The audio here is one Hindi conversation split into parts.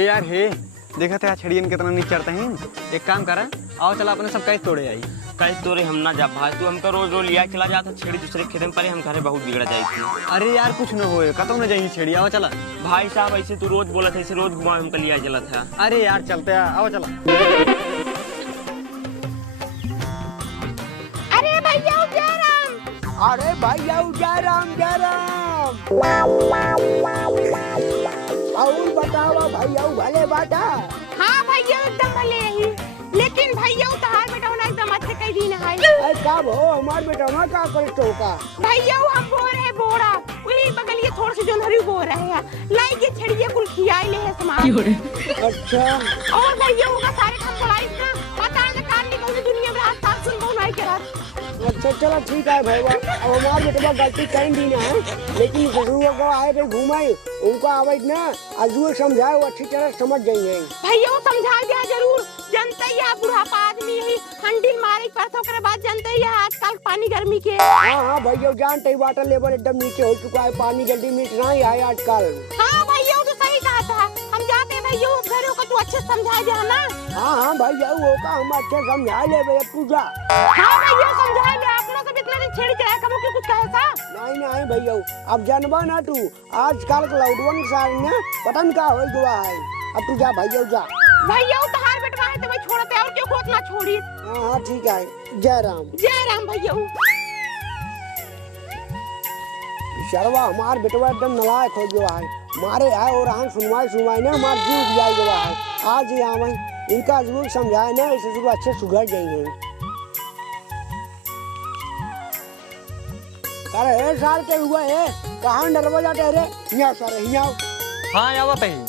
हे यार हे, देखा था छड़ियन कितना नीचे चढ़ते हैं। एक काम करा, आओ चला अपने सब कैच तोड़े आई। कैच तोड़े हम ना जा भाई, तू हमका रोज रोज लिया चला जाता छेड़ी दूसरे खेत में, पहले हम घरे बहुत बिगड़ जाए थी। अरे यार कुछ न होए, कतो न जाइए छेड़ी, आओ चला। भाई साहब ऐसे तू रोज बोला था, ऐसे रोज घुमा हमका लिया चला था। अरे यार चलते हैं, आओ चला। अरे भैया जयराम, अरे भैया जयराम जयराम। और बताओ भैया भले बाटा। हाँ भैया एकदम भले रही, लेकिन भैया तहार बेटा एकदम अच्छे कई दिन है। अरे कब हो हमार बेटा ना का करे तो का। भैया हम बो रहे बोरा, वही बगलिए थोड़ी सी जोनहरी बो रहे हैं, लाई के छड़िए कुल खियाई ले है सामान। अच्छा और भैया का सारे काम बोलाई ना, पता है कान निकल दुनिया में रास्ता सुन बहु नहीं के रात। अच्छा चलो ठीक है भैया, अब हमार बेटा गलती कहीं दी ना है, लेकिन ससुर को आए थे घुमाई, उनको आवे ना अजू समझाए वो अच्छी तरह समझ जाएंगे। भैया वो समझा दिया जरूर, जनता ही है बुढ़ापा आदमी ही हंडिल मारे परसों के बाद जनता ही है आजकल पानी गर्मी के। हाँ हाँ भैया जानते ही वाटर लेवल एकदम नीचे हो चुका है, पानी जल्दी मीठ नहीं है आजकल। हाँ भैया तो सही कहा था, हम जाते हैं भैया घरों को तू अच्छे समझा दे ना। हाँ हाँ भैया वो का हम अच्छे समझा ले भैया पूजा। हाँ भैया समझा ले, आप लोग इतना दिन छेड़ी चलाया कब के कुछ कहे सा? नहीं भैया, अब जानबा ना तू आजकल के लॉकडाउन के साथ ना पता नहीं क्या हो गया है। अब तू जा भैया जा। भैया तहार बेटवा है तो मैं छोड़ते और क्यों को इतना छोड़ी। हाँ ठीक है, जय राम भैया। शर्मा हमार बेटवा एकदम नलायक हो गया है, मारे आए और हम सुनवाई ना हमार जीव जाए गया है। आज ही आवे इनका जरूर समझाए ना, इसे जरूर अच्छे सुधर जाएंगे। अरे साल के हुआ है कहाँ डरवा जाते रे, यहाँ सर यहाँ। हाँ आवत है।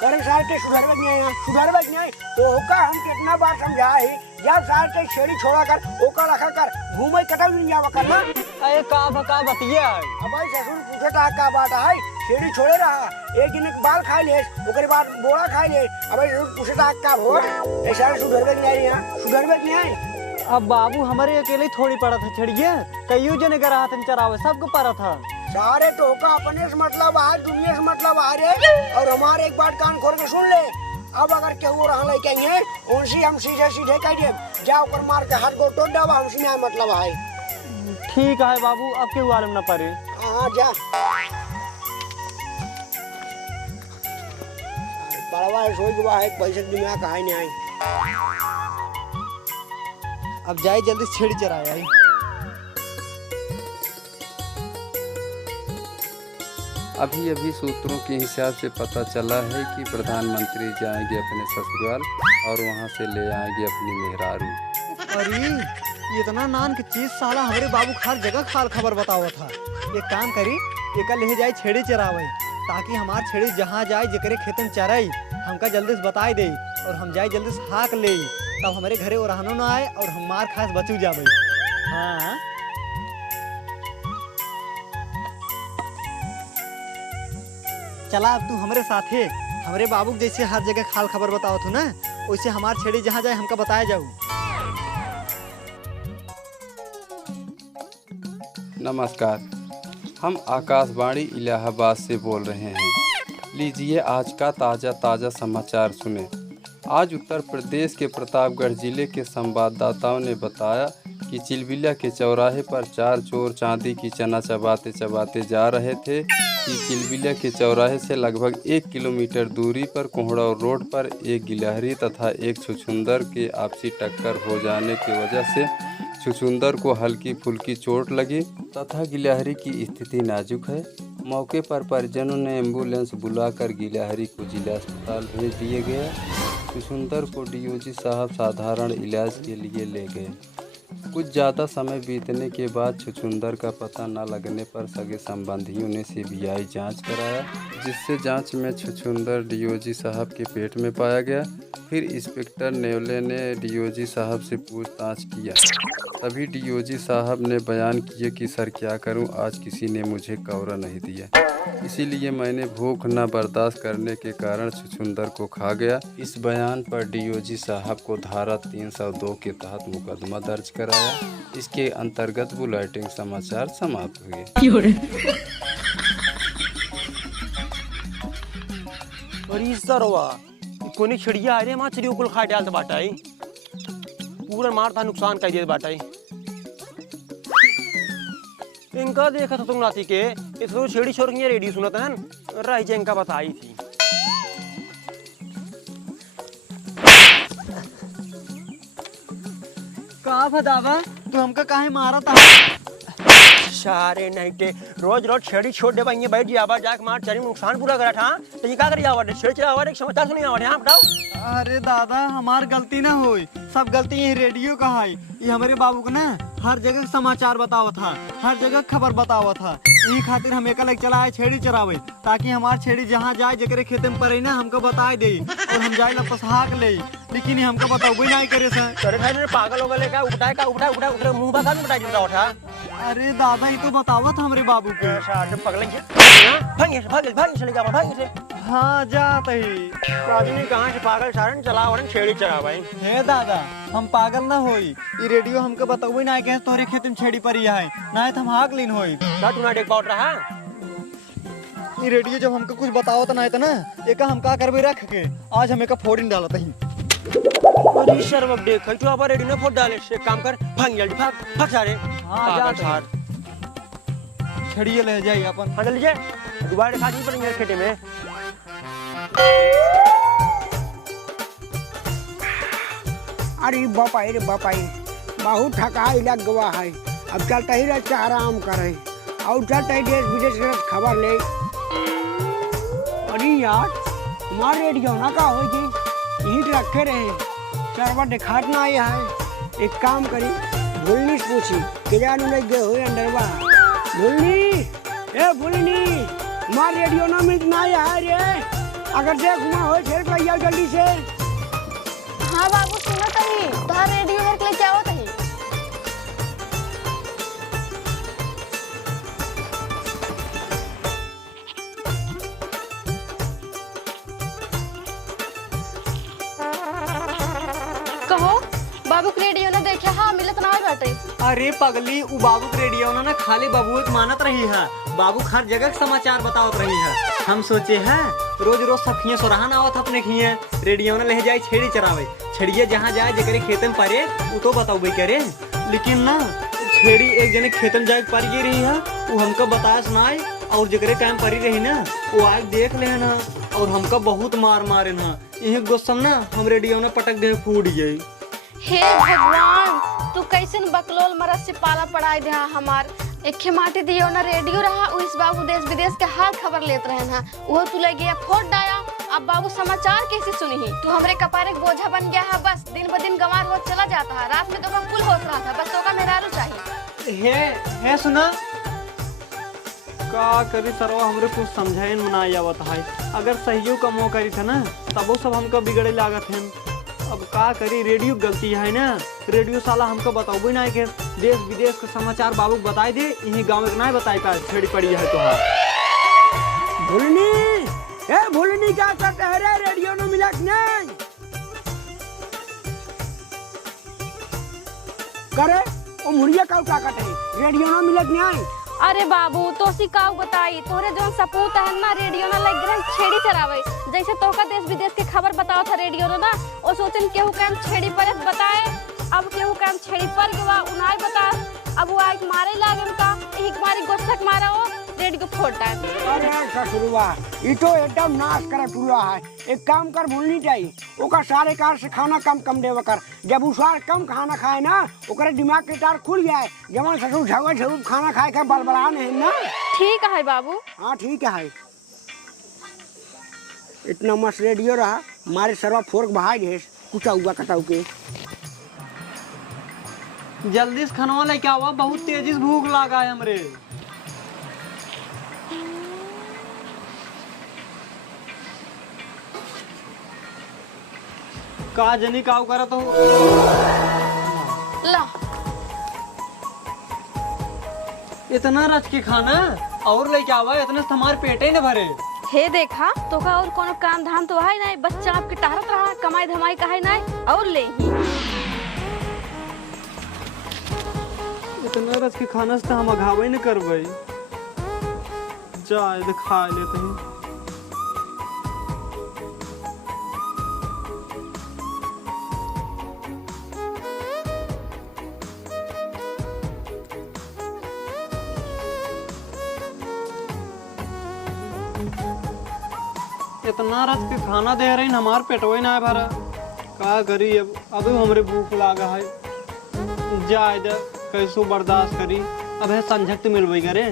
करे साल के सुधरवे नहीं तो ओका हम कितना बार समझाए या साल के छेड़ी छोड़ा कर ओका रखा कर घूमे कटल नहीं जावा कर ना। अरे का बतिया। अब भाई ससुर पूछे था का बात है, छेड़ी छोड़े रहा एक दिन बाल खा ले ओकरे बाद बोरा खा ले। अब भाई ससुर पूछे था का हो ऐसा सुधरवे नहीं यहाँ सुधरवे नहीं है। अब बाबू हमारे अकेले थोड़ी पड़ा था छड़िए, कईयों जने का राहत चरावे सबको पड़ा था। सारे तो का अपने से मतलब आज दुनिया से मतलब आ रहे, और हमारे एक बात कान खोल के सुन ले। अब अगर केहू रहा लेके हैं उनसे हम सीधे कह दिए जाओ कर मार के हाथ को तोड़ दबा, हमसे नहीं मतलब है। ठीक है बाबू, अब के आलम न पड़े। हाँ जा बड़वा सोच हुआ है पैसे दुनिया का है नहीं आई। अब जाए जल्दी छेड़ी चराए आई। अभी सूत्रों के हिसाब से पता चला है कि प्रधानमंत्री जाएंगे अपने ससुराल और वहां से ले आएंगे अपनी मेहरारू। अरे इतना नान की चीज साला हमारे बाबू हर जगह खाल खबर बतावा था। एक काम करी, एक ले जाए छेड़ी चरावे, ताकि हमार छेड़ी जहाँ जाए जकरे खेतन चराई हमका जल्दी से बताई दे, और हम जाए जल्दी से हाक ले, तब हमारे घरे और रहनो न आए और हम मार खास बचू जावे। हाँ चला अब तू हमारे साथ है, हमारे बाबू जैसे हर जगह खाल खबर बताओ तो ना, वैसे हमार छेड़ी जहाँ जाए हमका बताया जाऊ। नमस्कार, हम आकाशवाणी इलाहाबाद से बोल रहे हैं। लीजिए आज का ताज़ा समाचार सुने। आज उत्तर प्रदेश के प्रतापगढ़ जिले के संवाददाताओं ने बताया कि चिलबिला के चौराहे पर 4 चोर चांदी की चना चबाते जा रहे थे कि चिलबिला के चौराहे से लगभग 1 किलोमीटर दूरी पर कोहड़ा रोड पर एक गिलहरी तथा एक छुछुंदर के आपसी टक्कर हो जाने की वजह से छुछुंदर को हल्की फुल्की चोट लगी तथा गिलहरी की स्थिति नाजुक है। मौके पर परिजनों ने एम्बुलेंस बुलाकर गिलहरी को जिला अस्पताल भेज दिए गया। छुछुंदर को डीओजी साहब साधारण इलाज के लिए ले गए। कुछ ज़्यादा समय बीतने के बाद छुछुंदर का पता न लगने पर सगे संबंधियों ने सीबीआई जांच कराया, जिससे जांच में छुछुंदर डीओजी साहब के पेट में पाया गया। फिर इंस्पेक्टर नेवले ने डीओजी साहब से पूछताछ किया, तभी डीओजी साहब ने बयान किए कि सर क्या करूं, आज किसी ने मुझे कौरा नहीं दिया, इसीलिए मैंने भूख न बर्दाश्त करने के कारण छुछुंदर को खा गया। इस बयान पर डीओजी साहब को धारा 302 के तहत मुकदमा दर्ज कराया। इसके अंतर्गत बुलेटिन समाचार समाप्त हुए। अरे सरवा कोनी छिड़िया आ रे मां चिड़ियों कुल खा डालत बाटाई पूरा मार था नुकसान कर दिए बाटाई इनका देखा था तुम नाती के इसको छेड़ी छोड़ के रेडियो सुना था ना राई जे इनका बताई थी का भदावा तू हमका काहे मारा था? सारे नहीं टे रोज रोज छेड़ी छोड़ दे भाई बैठ जावा जाके मार चरी नुकसान पूरा करा था तो ये का कर जावा छेड़ चलावा एक समाचार सुनी आवा हां बताओ। अरे दादा हमार गलती ना होई, सब गलती ये रेडियो का है। ये हमारे बाबू को ना हर जगह समाचार बतावा था, हर जगह खबर बतावा था। यही खातिर हम एक अलग चला छेड़ी चरावे ताकि हमार छेड़ी जहाँ जाए जकरे खेते में पड़े ना हमको बताए दे और हम जाए ला पसहाक ले, लेकिन हमको बताओ नहीं करे सर। तेरे भाई ने पागल हो गए का उठा मुंह बा कान बता देता उठा। अरे दादा ये तो बतावा था हमारे बाबू के। सारे पगले भाग चले जा भाग से। हाँ जाते ही आदमी कहाँ से पागल सारन चला वरन छेड़ी चरा भाई। हे दादा हम पागल ना होई, ये रेडियो हमको बताओ ना के तोरे खेत में छेड़ी पड़ी है ना तो हम हाक लीन होई। क्या तू ना देख पाउट रहा? ये रेडियो जब हमको कुछ बताओ तो ना एक हम का करबे रख के आज हम एक फोड़िन डालत ही। अरे शर्म अब देख तू अब रेडियो ने फोड़ डाले से काम कर भाग जल्दी भाग सारे। हाँ जा सार छड़िए ले जाई अपन। हाँ जल्दी जा दोबारा खा दी पड़ेंगे खेते में। अरे बापाई रे बापाई बहुत थकाई लग गवा है। अब चलता ही रहता आराम करे और चलता ही देश विदेश की खबर ले। अरे यार हमारे रेडियो ना का होगी यहीं रखे रहे सर्वर दिखाट ना आया है। एक काम करी भूलनी से पूछी कि जान लग गए हो अंदरवा भूलनी ए भूलनी हमारे रेडियो ना मिल ना आया है रे अगर देख हुआ हो छेड़ कर यार जल्दी से। हाँ बाबू सुनो तही तोहार रेडियो घर के लेके आओ तही। कहो बाबू के रेडियो ने देखा हाँ मिलत ना बाटे। अरे पगली उ बाबू के रेडियो ना खाली बाबू एक मानत रही है, बाबू हर जगह के समाचार बतावत रही है। हम सोचे हैं रोज रोज सखियां सोराहन आवत अपने खिए रेडियो ना ले जाए छेड़ी चरावे छेड़िए जहाँ जाए जकरे खेत में पड़े वो तो बताओ करे, लेकिन ना छेड़ी एक जने खेत में जाए पड़ गई रही है वो हमको बताया सुनाए और जकरे टाइम पड़ी रही ना वो आग देख ले ना और हमको बहुत मार मारे ना यही गुस्सा ना हम रेडियो ना पटक दे फूट गई। हे भगवान तू कैसन बकलोल मरद से पाला पड़ाई दे हमार एक माटी दियो ना रेडियो रहा उस बाबू देश विदेश के हाल खबर लेते रहे ना वो तू ले गया फोड़ डाया। अब बाबू समाचार कैसे सुनी ही तू हमरे कपारे का बोझा बन गया है। बस दिन ब दिन गंवार हो चला जाता है। रात में तो फुल होश रहा था बस तो का मेहरारू चाहिए। हे सुना का करी सरवा हमरे कुछ समझाए मनाई आवत है। अगर सहयोग का मौका करी था ना तब वो सब हमको बिगड़े लागत है। अब का करी रेडियो गलती है ना रेडियो साला हमको बताओ ना के देश विदेश के समाचार बाबू बताए दे यही गाँव में ना बताए का छेड़ी पड़ी है तो। भूलनी ए भूलनी क्या करते है रे रेडियो न मिला नहीं करे ओ मुड़िया का करते है रेडियो न मिला नहीं। अरे बाबू तो सिकाऊ बताई तोरे जो सपूत है ना रेडियो ना लग रहा छेड़ी चरावे जैसे तो का देश विदेश के खबर बताओ था रेडियो ना और सोचन केहू काम छेड़ी पर बताए अब केहू काम छेड़ी पर गवा उनाई बता अब वो आग मारे लागे का एक मारी गोसक मारा हो रेडियो फोड़ता है। अरे ससुरवा ये तो एकदम नाश कर टूला है। एक काम कर भूलनी चाहिए ओका सारे कार से खाना कम देवा कर जब उसार कम खाना खाए ना ओकरे दिमाग के तार खुल जाए जवन ससुर झगड़ खाना खाए का बलबला नहीं ना। ठीक है बाबू। हाँ ठीक है इतना मस्त रेडियो रहा हमारे सरवा फोर्क बहाई गए कुचा हुआ कटाऊ के। जल्दी से खाना लेके आवा बहुत तेजी से भूख लगा है हमरे। का जनी काव करत हो ला इतना रच के खाना और लेके आवा इतने से हमारे पेटे न भरे। हे देखा तो का और कोनो काम धाम तो है नहीं बच्चा आपके टहरत रहा कमाई धमाई का है नहीं और ले ही इतना रच के खाना से हम अघावे न करबे जाए खा लेते हैं। इतना रस के खाना दे रही हमार पेटवे ना भरा का करी अब अभी हमरे भूख लागा है जा इधर कैसो बर्दाश्त करी अब है संझक तो मिलवे करे।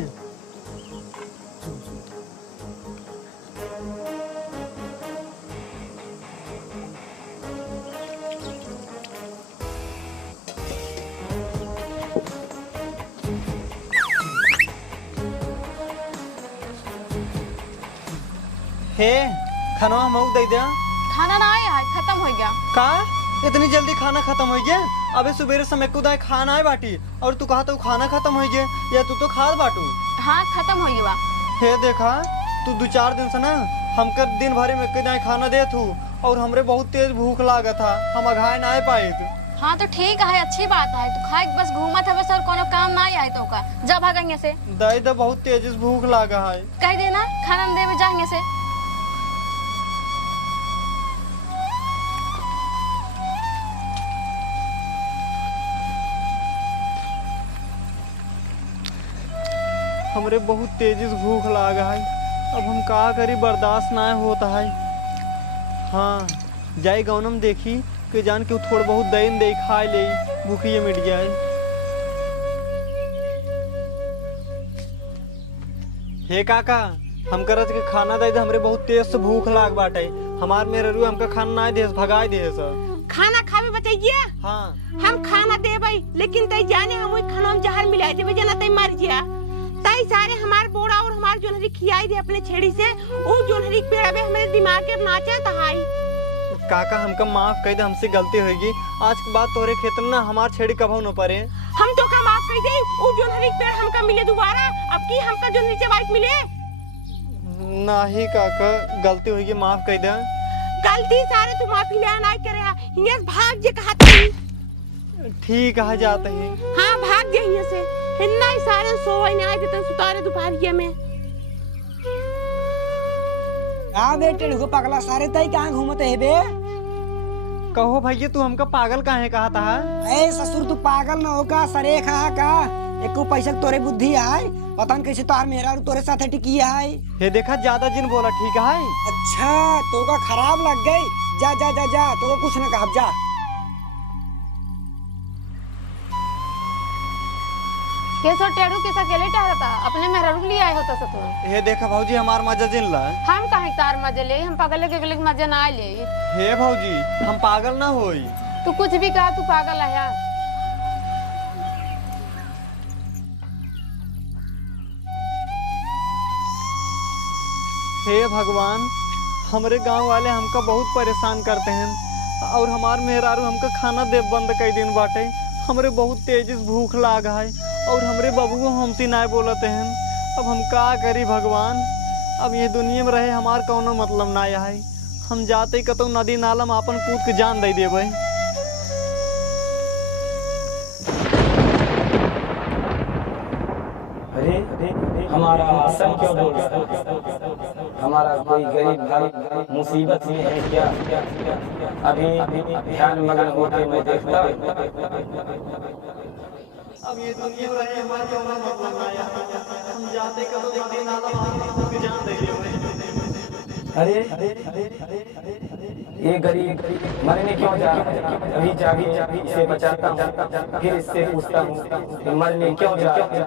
हे खाना मऊ दे दे। खाना ना आया है, खत्म हो गया। का इतनी जल्दी खाना खत्म हो गया? अबे सुबह समय को दाए खाना है बाटी और तू कहा तो खाना खत्म हो गया या तू तो खा बाटू? हाँ खत्म हो गया। हे देखा तू 2-4 दिन से ना हमकर दिन भर में कहीं खाना दे तू और हमरे बहुत तेज भूख लागा था हम अघाए ना पाए। हाँ तो ठीक है, अच्छी बात है। तू खाए बस घूमा था बस और कोनो काम ना आए तो का जब भागेंगे से दाई दा बहुत तेज भूख लागा है। कह देना खाना दे में जाएंगे से। हमरे बहुत तेजी से भूख लागा है अब हम का करी बर्दाश्त ना होता है। हाँ जाए गौनम देखी कि जान के थोड़ा बहुत दही दे खाए ले भूखिए मिट जाए। हे काका हम करत के खाना दे हमरे बहुत तेज से भूख लाग बाटे हमार मेरे रू हमका खाना ना दे भगाए दे सर। खाना खावे बताइए। हाँ हम खाना देबई लेकिन तई जाने हम ओई खाना में जहर मिलाए देबे जना तई मर जिया। तई सारे हमार बोड़ा और हमार जोनहरी खियाई दे अपने छेड़ी से ओ जोनहरी पेड़ में हमारे दिमाग के नाचा तहाई। काका हमका माफ कर दे हमसे गलती होगी आज के बाद तोरे खेत में ना हमार छेड़ी कभाऊ न पड़े। हम तो का माफ कर दे ओ जोनहरी पेड़ हमका मिले दोबारा अब की हमका जोनहरी से बाइक मिले। नहीं काका गलती होगी माफ कर दे। गलती सारे तू माफी ले ना करे हिने भाग जे कहत। ठीक है जाते हैं। हाँ भाग जे हिने से हिन्ना ही सारे सोवई ने आए तन सुतारे दोपहरिया में। आ बेटे को पगला सारे तई कहां घूमते है बे? कहो भैया तू हमका पागल काहे कहा था? ए ससुर तू पागल न हो का सरे खा का एको पैसा तोरे बुद्धि है पता न कैसे तार मेरा और तोरे साथ टिकी है। ये देखा ज्यादा जिन बोला ठीक है। अच्छा तो का खराब लग गई जा जा जा जा तो कुछ न कहा जा। कैसो टेढ़ू के अकेले टहरता अपने मेहरारू लिए आए होता ससुर। ये देखा भौजी हमार मजा जिन ला। हम काहे तार मजे ले हम पागल के गले मजे ना ले। हे भौजी हम पागल ना होई। तू कुछ भी कहा तू पागल है। हे भगवान हमरे गांव वाले हमका बहुत परेशान करते हैं और हमार मेहरारू हमका खाना दे बंद कई दिन बाटे हमरे बहुत तेजी से भूख लाग है और हमरे बबुओ हमसे ना बोलते हैं। अब हम का करी भगवान अब ये दुनिया में रहे हमार कौनो मतलब ना है हम जाते कतो नदी नाला में अपन कूद के जान दे देवे। हमारा मौसम क्यों बोल रहा है? हमारा कोई गरीब भाई मुसीबत में है क्या? अभी ध्यान मग्न होके मैं देखता। अब ये दुनिया में रहे हमारा कौनो मतलब ना है हम जाते कतो नदी नाला में अपन कूद के जान दे देवे। ये गरीब मरने क्यों जा रहा है? अभी जागी इसे बचाता हूँ फिर इससे पूछता हूँ कि मरने क्यों जा रहा है?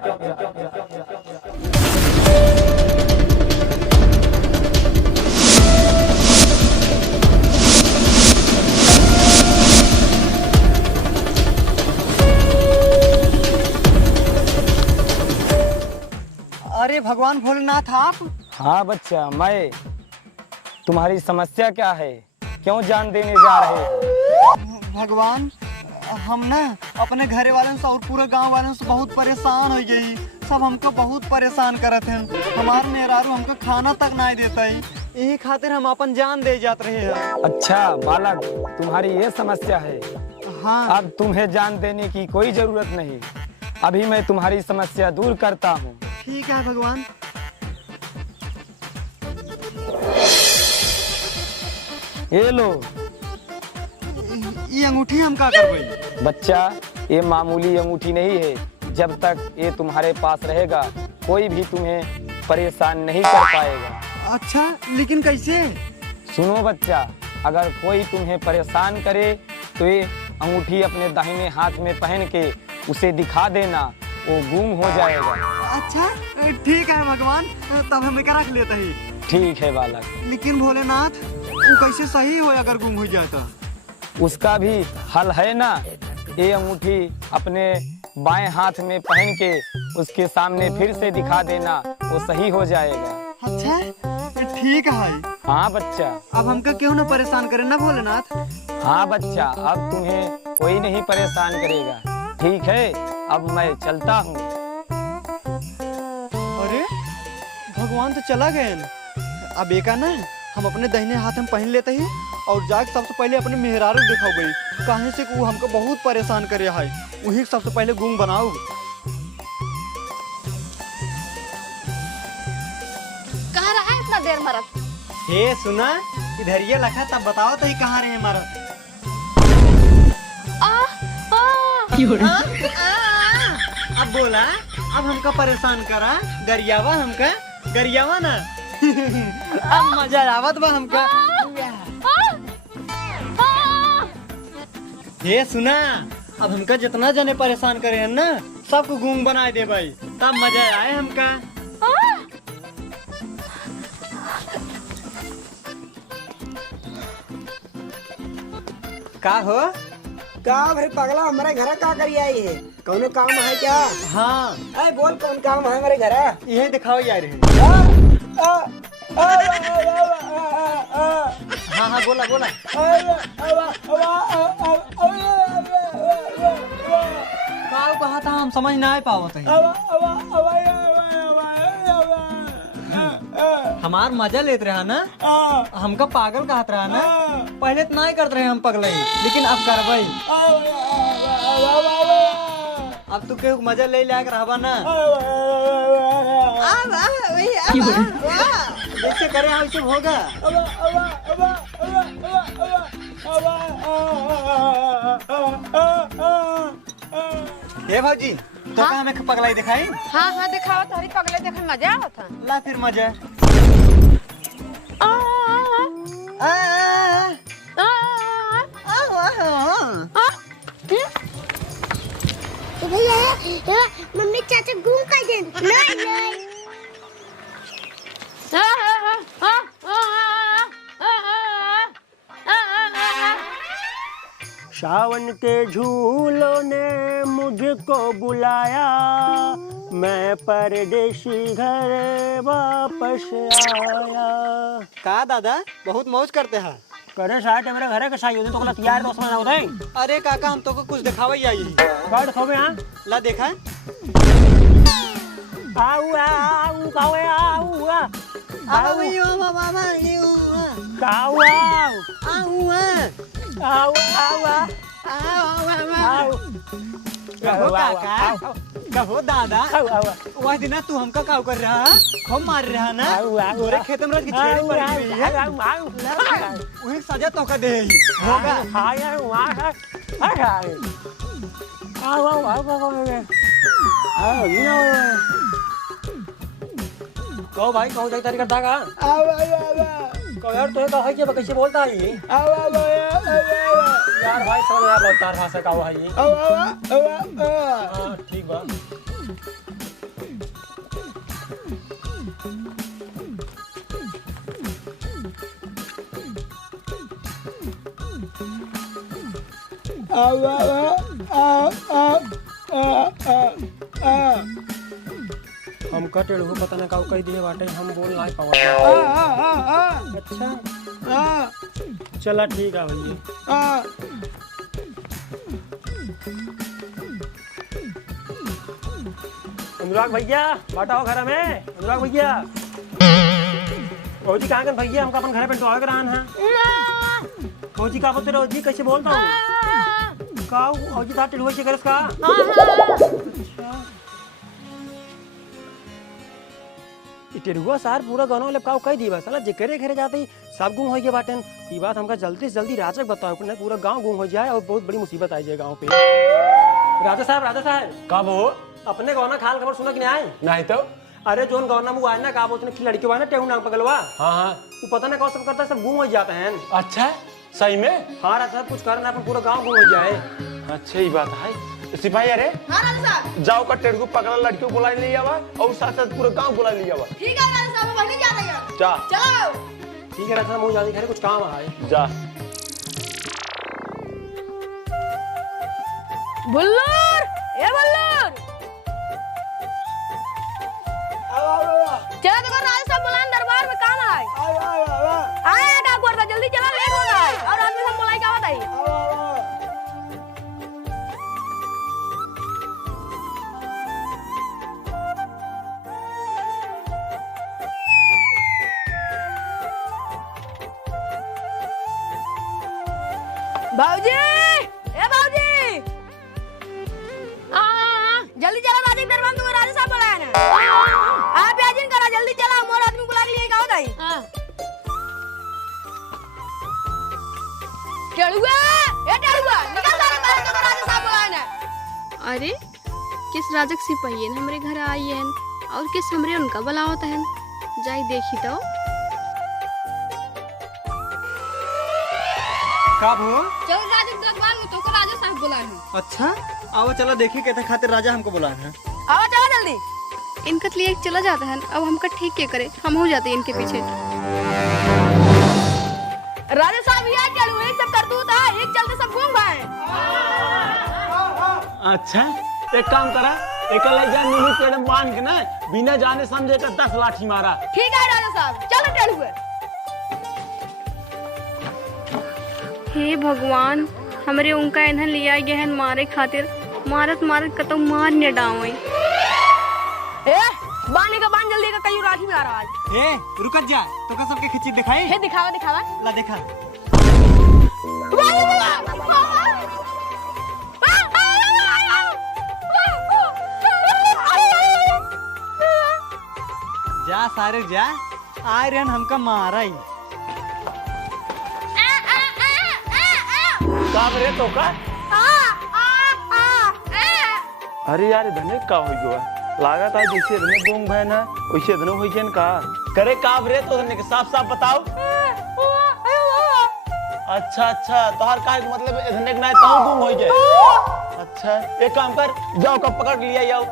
अरे भगवान भोलेनाथ आप? हाँ बच्चा मैं। तुम्हारी समस्या क्या है? क्यों जान देने जा रहे हो? भगवान हम ना अपने घरे वालों से और पूरे गांव वालों से बहुत परेशान हो गई सब हमको बहुत परेशान करत हैं हमार मेहरारू हमको खाना तक नहीं देता है यही खातिर हम अपन जान दे जाते रहे हैं। अच्छा बालक तुम्हारी ये समस्या है। हाँ अब तुम्हें जान देने की कोई जरूरत नहीं अभी मैं तुम्हारी समस्या दूर करता हूँ। ठीक है भगवान। ये लो ये अंगूठी हम का करबई? बच्चा ये मामूली अंगूठी नहीं है जब तक ये तुम्हारे पास रहेगा कोई भी तुम्हें परेशान नहीं कर पाएगा। अच्छा लेकिन कैसे? सुनो बच्चा, अगर कोई तुम्हें परेशान करे तो ये अंगूठी अपने दाहिने हाथ में पहन के उसे दिखा देना, वो गुम हो जाएगा। अच्छा ठीक है भगवान, तब हम एका रख लेते ही। ठीक है बालक। लेकिन भोलेनाथ वो कैसे सही हो अगर गुम हो जाए तो? उसका भी हल है ना। ये अंगूठी अपने बाएं हाथ में पहन के उसके सामने फिर से दिखा देना, वो सही हो जाएगा। अच्छा ठीक है। हाँ बच्चा। अब हमका क्यों ना परेशान करे ना भोलेनाथ। हाँ बच्चा, अब तुम्हें कोई नहीं परेशान करेगा। ठीक है, अब मैं चलता हूँ। अरे भगवान तो चला गए न। अब एका ना हम अपने दाहिने हाथ में पहन लेते ही और जाके सबसे पहले अपने मेहरारू दिखाओ गई, कहे से कि वो हमको बहुत परेशान करे है, वही सबसे पहले गुम बनाओ। कहाँ रहा है इतना देर मरद? हे सुना, इधर ये लखा, तब बताओ तो ही कहाँ रहे हमारा। अब बोला, अब हमका परेशान करा, गरियावा हमका, गरियावा ना। अब मजा आवत बा हमका। हे सुना, अब हमका जितना जने परेशान करे हैं ना, सबको गूंग बना दे भाई, तब मजा आए हमका। का हो? का भाई पगला, हमारे घर का करी आई है? कौन काम है क्या? हाँ अरे बोल, कौन काम है हमारे घर? यही दिखाओ यार। हाँ हाँ बोला बोला। का कहा था हम समझ ना पावत है। हमार मजा लेते रहा ना, हमका पागल कहत रहा ना। पहले तो नहीं करते रहे हम पगले, लेकिन अब करबई। अब तू के मजा ले कर रहबा ना। जैसे करे वैसे होगा। हे भौजी, तो हाँ? हमें पगलाई दिखाई। हाँ हाँ दिखाओ, तारी पगले देखे मजा आवत था। ला फिर मजा। भैया मम्मी चाचा घूम कर दे। नहीं नहीं सावन के झूलों ने मुझको बुलाया, मैं परदेसी घर वापस आया। का दादा बहुत मौज करते हैं। करे साथ मेरे घर के साई होते तो कल तैयार दोस्त ना होते। अरे काका हम तो को कुछ दिखावा ही आई। बैठ खो यहां ला देखा। आऊ आऊ कावे आऊ आऊ यो बाबा यो काऊ आऊ आऊ आऊ कहो काका, कहो दादा, वह दिन तू हमका काव कर रहा, खूब मार रहा ना। तोरे खेत में रह के छेड़ी पड़ी हुई है, वही सजा तो का दे होगा। कहो भाई, कहो जाई तारी करता का। कहो यार तो है कि कैसे बोलता है ये? यार भाई समझ में आ रहा तार भाषा का है ये। हां ठीक बा। हम कटेड़ हो पता ना का कह दिए बाटे, हम बोल नहीं पावा। अच्छा चला ठीक है भैया। अनुराग भैया बताओ घर में। अनुराग भैया रोजी कहाँ गए भैया? हमका अपन घर पे टोल करान है। रोजी का बोलते रोजी कैसे बोलता हूँ का रोजी था टिलवा से करस का। टिलवा सार पूरा गांव लेपकाव कह दी बस साला जेकरे घरे जाते ही सब गुम हो गए बाटन। ये बात हमका जल्दी से जल्दी राजा बताओ, पूरा गांव गुम हो जाए और बहुत बड़ी मुसीबत आ जाए गांव पे। राजा साहब कब हो? अपने गाँव खाल खबर सुना कि नहीं आए? नहीं तो अरे जोन गवर्नर में आया ना का बोलते हैं लड़की वाला टेहू नाम पगलवा। हाँ हाँ। वो पता ना कौन सब करता है, सब गुम हो जाते हैं। अच्छा सही में? हाँ राजा साहब कुछ करना अपन पूरा गांव गुम हो जाए। अच्छा ही बात है। सिपाही अरे हाँ राजा साहब। जाओ का टेढ़ को पकड़ा लड़की को बुला ले आवा और साथ साथ पूरा गांव बुला ले आवा। ठीक है राजा साहब, वहीं जा रही है। जा चलो। ठीक है राजा साहब, मुझे जल्दी कुछ काम है। जा। बुल्लूर, ए बुल्लूर। चला देखो राजा साहब बुलाए दरबार में काम है। आया का करता जल्दी चला, लेट हो रहा है और आदमी सब बुलाई क्या बताइए। बाबूजी, ए बाबूजी। जल्दी चला राजा के दरबार में, राजा साहब बुलाया ना। आप याजिन करा जल्दी चला, मोर आदमी बुला के लिए का होता है। टेढ़ुआ, ए टेढ़ुआ, निकल सारे बाहर तो राजा साहब बुलाया ना। अरे किस राजक सिपाही है हमरे घर आई है और किस हमरे उनका बुलावत है, जाई देखी तो। का भो? चलो राजा के दरबार में तो राजा साहब बुलाए हैं। अच्छा आओ चला देखी कहते खातिर राजा हमको बुलाए हैं। आओ चलो जल्दी। इनका लिए चला जाता है, अब हमका ठीक क्या करे, हम हो जाते हैं इनके पीछे। राजा साहब यहाँ चलो, एक सब करतूत है, एक चलते सब घूम गए। अच्छा एक काम करा, एक ले जा नीलू पेड़ में बांध के ना बिना जाने समझे का 10 लाठी मारा। ठीक है राजा साहब, चलो टेढ़ुआ। हे भगवान, हमरे उनका इन्हन लिया गया मारे खातिर, मारत मारत कतो मार न डावे। ए बाने का बांध जल्दी का, कहीं राठी में आ रहा है। ए रुक जा, तो का सबके खिच्ची दिखाई। हे दिखावा दिखावा। ला देखा। जा सारे जा, आयरन हमका मारा ही। काम रे तो का? अरे यार धने का हो गया, लागत है जैसे धने गोंग भैन है वैसे धने हो गया का। करे काब रे तो धने के साफ साफ बताओ। अच्छा अच्छा तोहर काहे के मतलब धने के ना कहूं गुम हो जाए। अच्छा एक काम कर, जाओ का पकड़ लिया जाओ।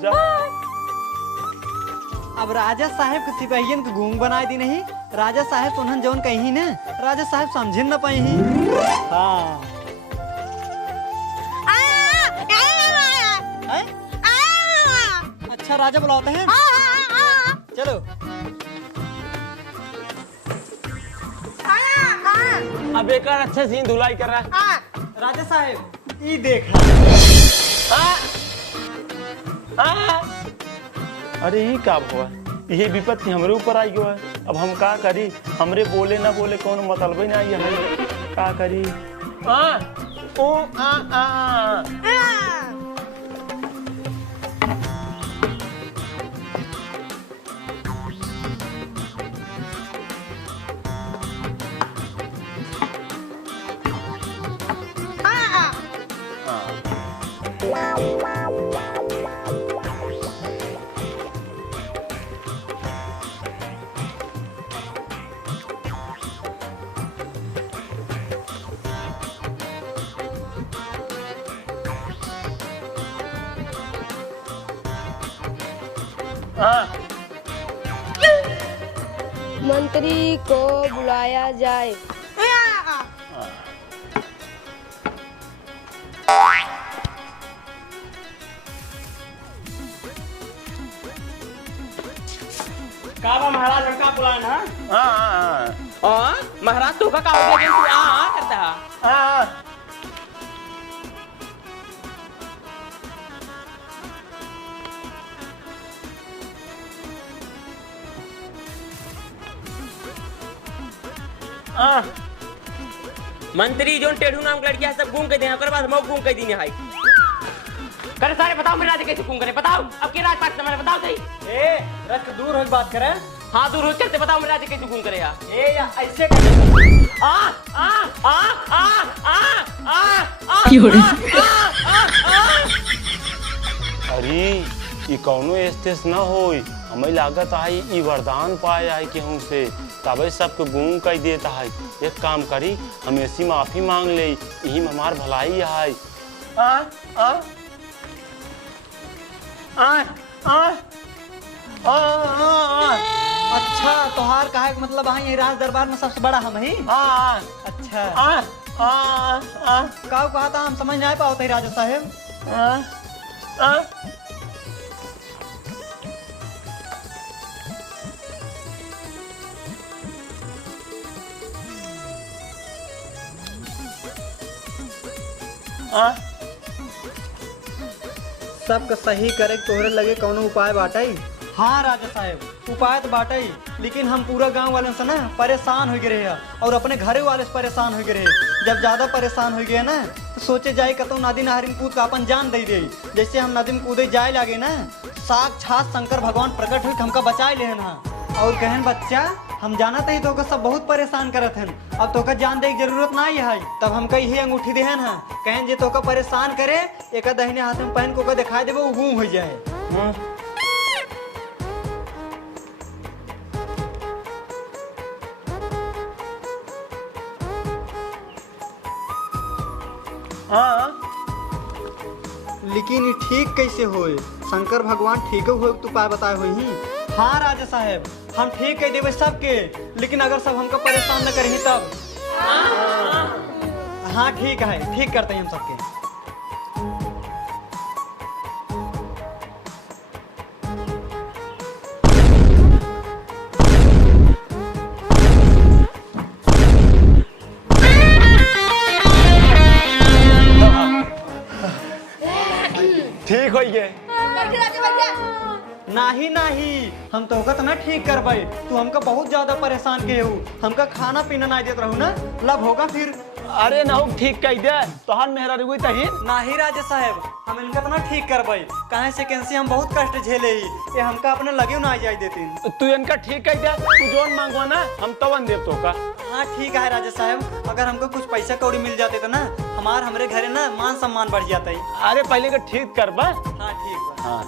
जाओ। अब राजा साहब के सिपाहियन के गूंग बनाए दी नहीं, राजा साहब उन्हन जौन कही ना, राजा साहब समझे न पाई ही। हाँ अच्छा राजा बुलाते हैं, चलो। अब एक अच्छे सीन धुलाई कर रहा। राजा साहब ये देखा। अरे ये क्या हुआ, ये विपत्ति हमरे ऊपर आई गया है। अब हम का करी, हमरे बोले ना बोले कौन मतलब ही ना है, का करी। ओ मंत्री को बुलाया जाए। काबा महाराज लड़का बुलाना। हाँ महाराज तो का हो गया, तू आ करता है। हाँ मंत्री जो टेढ़ू नाम का लड़किया सब घूम के दे, ओकर बाद हम घूम के दी है। करे सारे बताओ मेरे राज कैसे घूम करे, बताओ अब के राज पाक मैंने बताओ सही। ए रख दूर हो बात करे। हाँ दूर हो चलते, बताओ मेरे राज कैसे घूम करे यार। ए या ऐसे कर। आ आ आ आ आ आ अरे ई कौनो स्टेस न होई। हमें लागत आई ई वरदान पाए आई केहू से, तबे सबके गुम कर देता है। एक काम करी, हम ऐसी माफी मांग ले, यही में हमार भलाई है। आ आ आ आ आ आ अच्छा तोहार काहे के मतलब है ये राज दरबार में सबसे बड़ा हम ही। आ अच्छा आ आ आ का कहा था हम समझ नहीं पाते राजा साहेब। आ आ सबका सही करे के तोहरे लगे कौनो उपाय बाटई। हाँ राजा साहेब उपाय तो बाटई, लेकिन हम पूरा गांव वाले से ना परेशान हो गए हैं और अपने घरे वाले से परेशान हो गए हैं। जब ज्यादा परेशान हो गए ना तो सोचे जाए कतो नदी नहरी में कूद का अपन जान दे दे। जैसे हम नदी में कूदे जाए लगे ना, साक्षात शंकर भगवान प्रकट हुई हमका बचाए ले ना और कहन बच्चा हम जाना ही तो सब बहुत परेशान करत हैं, अब तो जान दे की जरूरत नहीं है। तब हमका यही अंगूठी देहन है, कहन जे तो परेशान करे एक दहिने हाथ में पहन को दिखाई देवे वो गुम हो जाए। हाँ लेकिन ये ठीक कैसे होए? शंकर भगवान ठीक हो तू पाए बताए हो ही। हाँ राजा साहेब हम ठीक कह देवे सबके, लेकिन अगर सब हमको परेशान न करी तब। हाँ ठीक है, ठीक करते हैं हम सबके। ठीक हो गए। नहीं नहीं हम तो ना ठीक कर पाए, तू हमका बहुत ज्यादा परेशान के हो, हमका खाना पीना नहीं देते रहू ना, लब होगा फिर। अरे ना ठीक कह दे तोहर मेहरा रुई तही। नहीं राजा साहेब हम इनका तो ना ठीक कर पाए, कहे से कैसे हम बहुत कष्ट झेले ही, ये हमका अपने लगे ना जाए देते। तू इनका ठीक कह दे, तू जोन मांगवा ना हम तवन देव तो का। हाँ ठीक है राजा साहब, अगर हमको कुछ पैसा कौड़ी मिल जाते तो ना हमारे घरे ना मान सम्मान बढ़ जाता है। अरे पहले का ठीक कर बा। हाँ ठीक बा। हाँ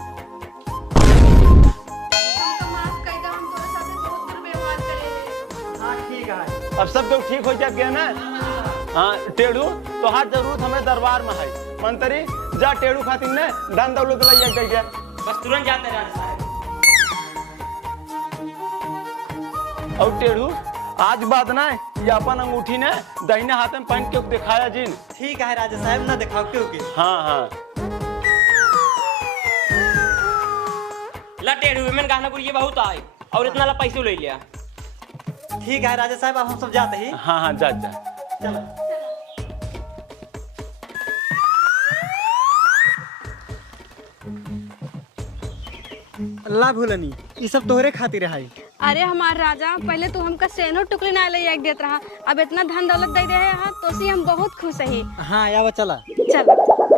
हाँ ठीक है। अब सब लोग ठीक हो जात गया ना। हाँ टेढ़ू तो हाथ जरूरत हमें दरबार में है, मंत्री जा टेढ़ू खातिर ने धन दौलत ले गया। बस तुरंत जाते राजा साहब। और टेढ़ू आज बात ना ये अपन अंगूठी ने दाहिने हाथ में पहन के दिखाया जिन। ठीक है राजा साहब ना दिखाओ क्योंकि। हाँ हाँ ला टेढ़ू में गाना ये बहुत आए और इतना ला पैसे ले लिया। ठीक है राजा साहब अब हम सब जाते ही। हाँ हाँ जा जा चलो। अल्लाह भूलनी ये सब तोहरे खातिर है। अरे हमार राजा पहले तू हमका सेनो टुकड़ी ना ले एक देत रहा, अब इतना धन दौलत दे दे है तो सी हम बहुत खुश है। हाँ आवा चला। चलो